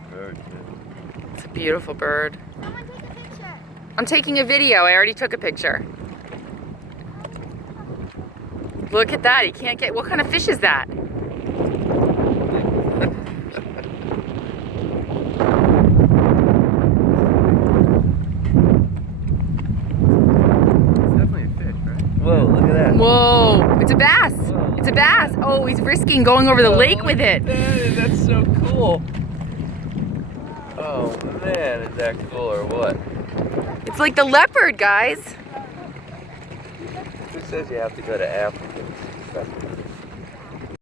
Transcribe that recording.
big bird, too. It's a beautiful bird. Someone take a picture. I'm taking a video. I already took a picture. Look at that. He can't get... What kind of fish is that? Whoa, look at that. Whoa. It's a bass. Whoa. It's a bass. Oh, he's risking going over the lake with it. That's so cool. Oh man, is that cool or what? It's like the leopard, guys. Who says you have to go to Africa?